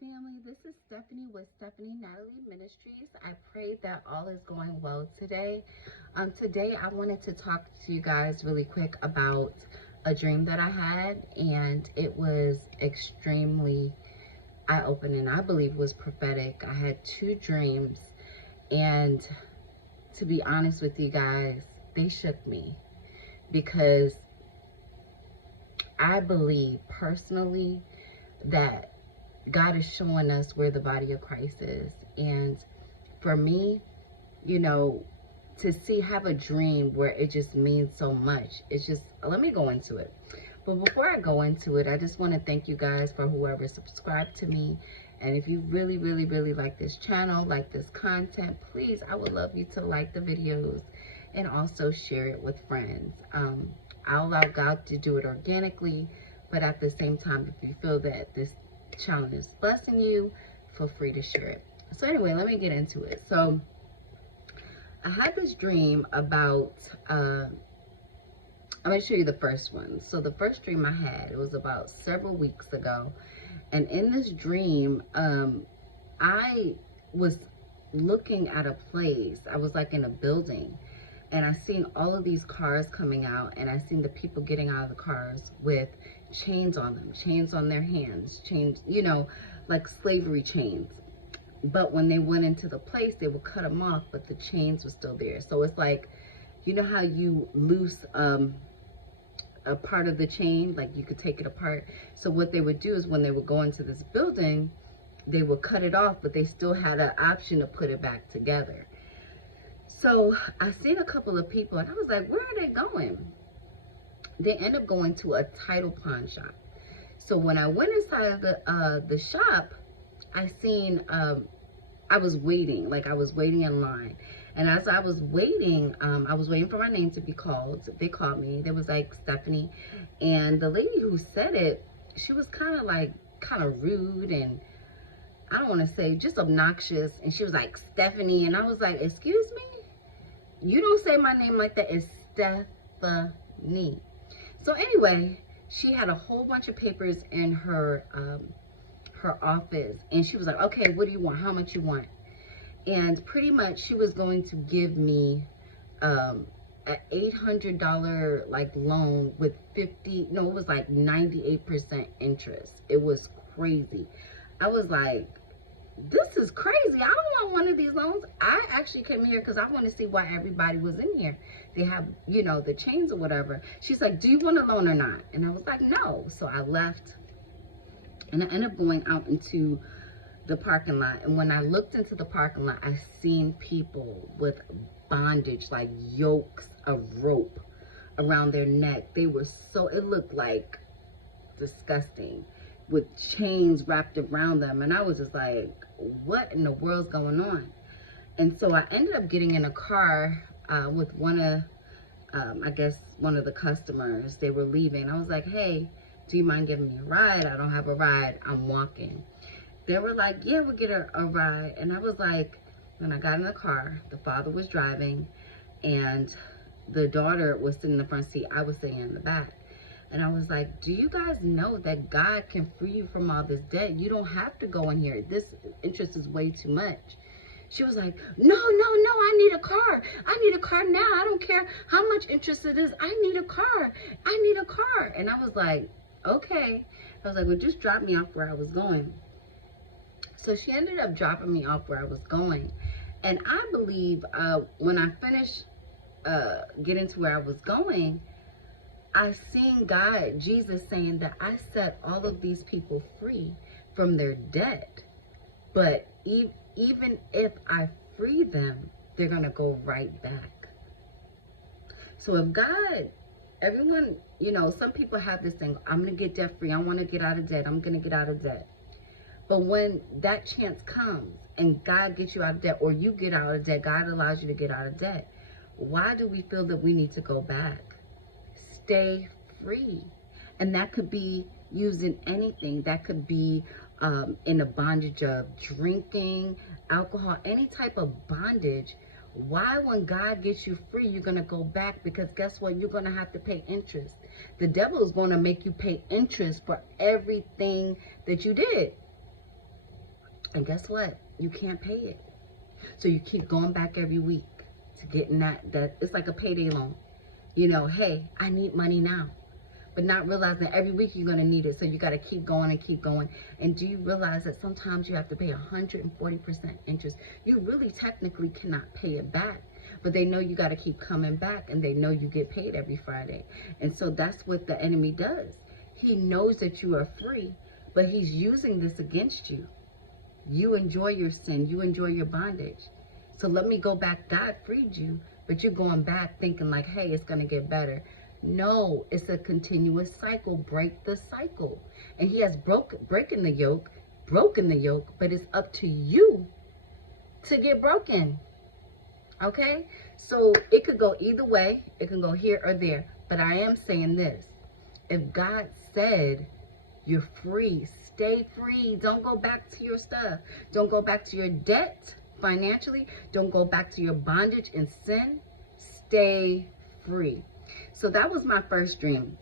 family. This is Stephanie with stephanienatlaieministries. I pray that all is going well today. Today I wanted to talk to you guys really quick about a dream that I had, and it was extremely eye-opening. I believe was prophetic. I had two dreams, and to be honest with you guys, they shook me because I believe personally that God is showing us where the body of Christ is. And for me, to have a dream where it just means so much, it's just, let me go into it. But before I go into it, I just want to thank you guys for whoever subscribed to me. And if you really, really, really like this channel, like this content, please, I would love you to like the videos and also share it with friends. I'll allow God to do it organically, but at the same time, if you feel that this challenge is blessing you, feel free to share it. So anyway, let me get into it. So I had this dream about I'm going to show you the first one. So the first dream I had, it was about several weeks ago, and in this dream I was looking at a place. I was like in a building, and I seen all of these cars coming out, and I seen the people getting out of the cars with chains on them, chains on their hands, chains, like slavery chains. But when they went into the place, they would cut them off, but the chains were still there. So it's like, you know how you loose a part of the chain, like you could take it apart. So what they would do is when they would go into this building, they would cut it off, but they still had an option to put it back together. So I seen a couple of people, and I was like, where are they going? They end up going to a title pawn shop. So when I went inside of the shop, I seen, I was waiting in line. And as I was waiting for my name to be called. They called me. They was like, Stephanie. And the lady who said it, she was kind of rude, and I don't want to say, just obnoxious. And she was like, Stephanie. And I was like, excuse me? You don't say my name like that. It's Stephanie. So anyway, she had a whole bunch of papers in her office, and she was like, okay, what do you want? How much you want? And pretty much she was going to give me an $800 like loan with it was like 98% interest. It was crazy. I was like, this is crazy. I don't want one of these loans. I actually came here because I want to see why everybody was in here. They have, the chains or whatever. She's like, do you want a loan or not? And I was like, no. So I left, and I ended up going out into the parking lot. And when I looked into the parking lot, I seen people with bondage, like yokes of rope around their neck. They were it looked like disgusting, with chains wrapped around them. And I was just like, what in the world's going on? And so I ended up getting in a car with one of the customers. They were leaving. I was like, hey, do you mind giving me a ride? I don't have a ride. I'm walking. They were like, yeah, we'll get a ride. And I was like, when I got in the car, the father was driving, and the daughter was sitting in the front seat. I was sitting in the back. And I was like, do you guys know that God can free you from all this debt? You don't have to go in here. This interest is way too much. She was like, no, I need a car. I need a car now. I don't care how much interest it is. I need a car. I need a car. And I was like, okay. I was like, well, just drop me off where I was going. So she ended up dropping me off where I was going. And I believe when I finished getting to where I was going, I seen God, Jesus, saying that I set all of these people free from their debt. But even if I free them, they're going to go right back. So if God, everyone, some people have this thing, I'm going to get debt free. I want to get out of debt. I'm going to get out of debt. But when that chance comes and God gets you out of debt, or you get out of debt, God allows you to get out of debt, why do we feel that we need to go back? Stay free. And that could be using anything. That could be in a bondage of drinking, alcohol, any type of bondage. Why, when God gets you free, you're going to go back? Because guess what? You're going to have to pay interest. The devil is going to make you pay interest for everything that you did. And guess what? You can't pay it. So you keep going back every week to getting that it's like a payday loan. You know, hey, I need money now. But not realizing every week you're going to need it. So you got to keep going and keep going. And do you realize that sometimes you have to pay 140% interest? You really technically cannot pay it back. But they know you got to keep coming back, and they know you get paid every Friday. And so that's what the enemy does. He knows that you are free, but he's using this against you. You enjoy your sin. You enjoy your bondage. So let me go back. God freed you, but you're going back thinking like, hey, it's going to get better. No, it's a continuous cycle. Break the cycle. And he has broken the yoke, but it's up to you to get broken. Okay? So it could go either way. It can go here or there. But I am saying this. If God said you're free, stay free. Don't go back to your stuff. Don't go back to your debt financially. Don't go back to your bondage and sin. Stay free. So that was my first dream.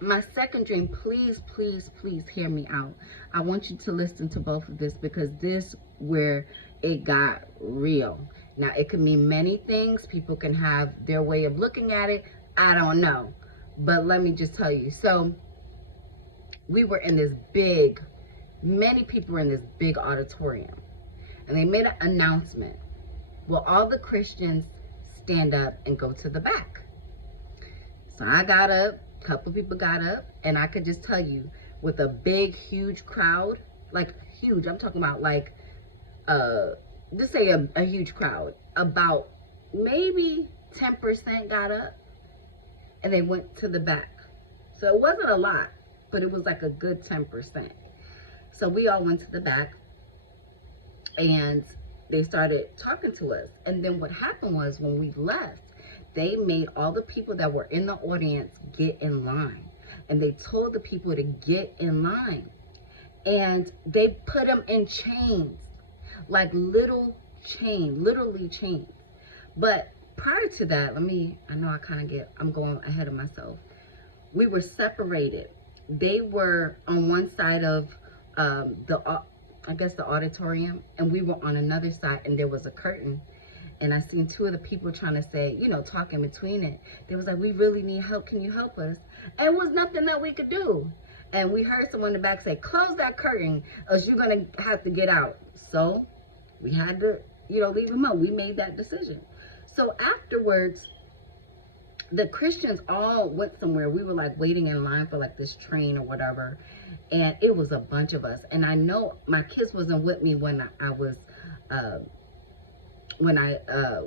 My second dream, please, please, please hear me out. I want you to listen to both of this, because this where it got real. Now, it can mean many things. People can have their way of looking at it. I don't know. But let me just tell you. So we were in this many people were in this big auditorium. And they made an announcement. Will all the Christians stand up and go to the back? So I got up, a couple of people got up, and I could just tell you, with a big, huge crowd, like huge, I'm talking about like, just say a huge crowd, about maybe 10% got up, and they went to the back. So it wasn't a lot, but it was like a good 10%. So we all went to the back, and they started talking to us. And then what happened was, when we left, they made all the people that were in the audience get in line. And they told the people to get in line. And they put them in chains, like literally chains. But prior to that, I know I'm going ahead of myself. We were separated. They were on one side of the auditorium, and we were on another side, and there was a curtain. And I seen two of the people trying to say, talking between it. They was like, we really need help. Can you help us? And it was nothing that we could do. And we heard someone in the back say, close that curtain, or you're going to have to get out. So we had to, leave them out. We made that decision. So afterwards, the Christians all went somewhere. We were like waiting in line for like this train or whatever. And it was a bunch of us. And I know my kids wasn't with me when I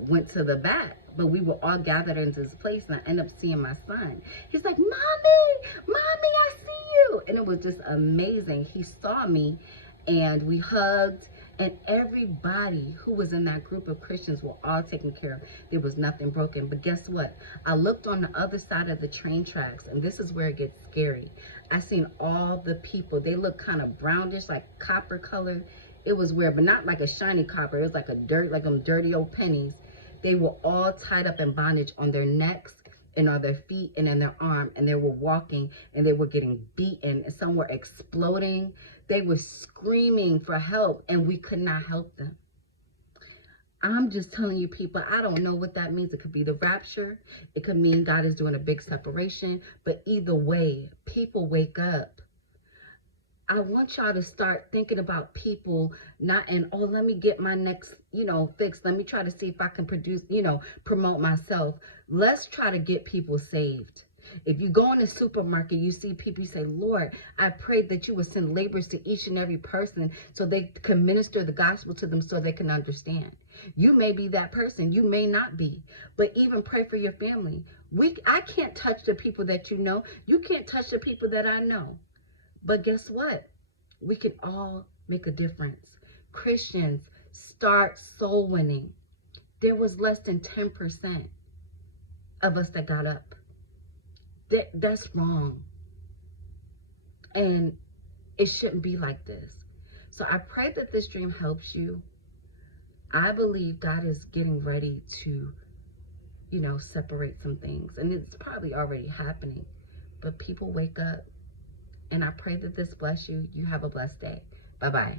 went to the back, but we were all gathered into this place, and I ended up seeing my son. He's like, Mommy, I see you. And it was just amazing. He saw me, and we hugged, and everybody who was in that group of Christians were all taken care of. There was nothing broken. But guess what? I looked on the other side of the train tracks, and this is where it gets scary. I seen all the people. They look kind of brownish, like copper color. It was weird, but not like a shiny copper. It was like dirty old pennies. They were all tied up in bondage on their necks and on their feet and in their arm. And they were walking, and they were getting beaten, and some were exploding. They were screaming for help, and we could not help them. I'm just telling you, people, I don't know what that means. It could be the rapture. It could mean God is doing a big separation. But either way, people wake up. I want y'all to start thinking about people not in, oh, let me get my next, fix. Let me try to see if I can promote myself. Let's try to get people saved. If you go in the supermarket, you see people, you say, Lord, I pray that you would send laborers to each and every person so they can minister the gospel to them so they can understand. You may be that person. You may not be. But even pray for your family. I can't touch the people that you know. You can't touch the people that I know. But guess what? We can all make a difference. Christians, start soul winning. There was less than 10% of us that got up. That's wrong. And it shouldn't be like this. So I pray that this dream helps you. I believe God is getting ready to, separate some things. And it's probably already happening. But people wake up. And I pray that this bless you. You have a blessed day. Bye-bye.